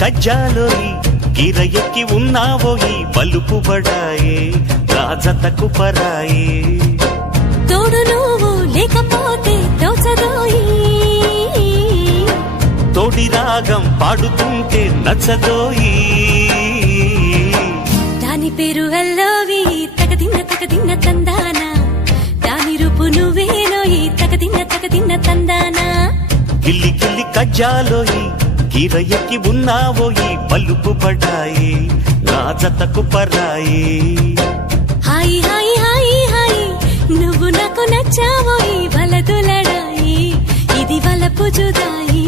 కజ్జాలోయి గిర ఎక్కి ఉన్నావోయి బలుపు బడాయే రాజతకు పరాయే తోడు నువ్వు లేకపోతే తోచదోయి తోడి రాగం పాడుతుంటే నచ్చదోయి దాని పేరు అల్లోవి తగదిన్న తందానా దాని రూపు నువ్వేనోయి తగదిన్న తందానా గిల్లి గిల్లి కజ్జాలోయి గిర ఎక్కి ఉన్నావోయి బలుపు బడాయే రాజతకు పరాయే హాయి హాయి హాయి హాయి నువ్వు నాకు నచ్చావోయి వలదులడాయి ఇది వలపు జుదాయి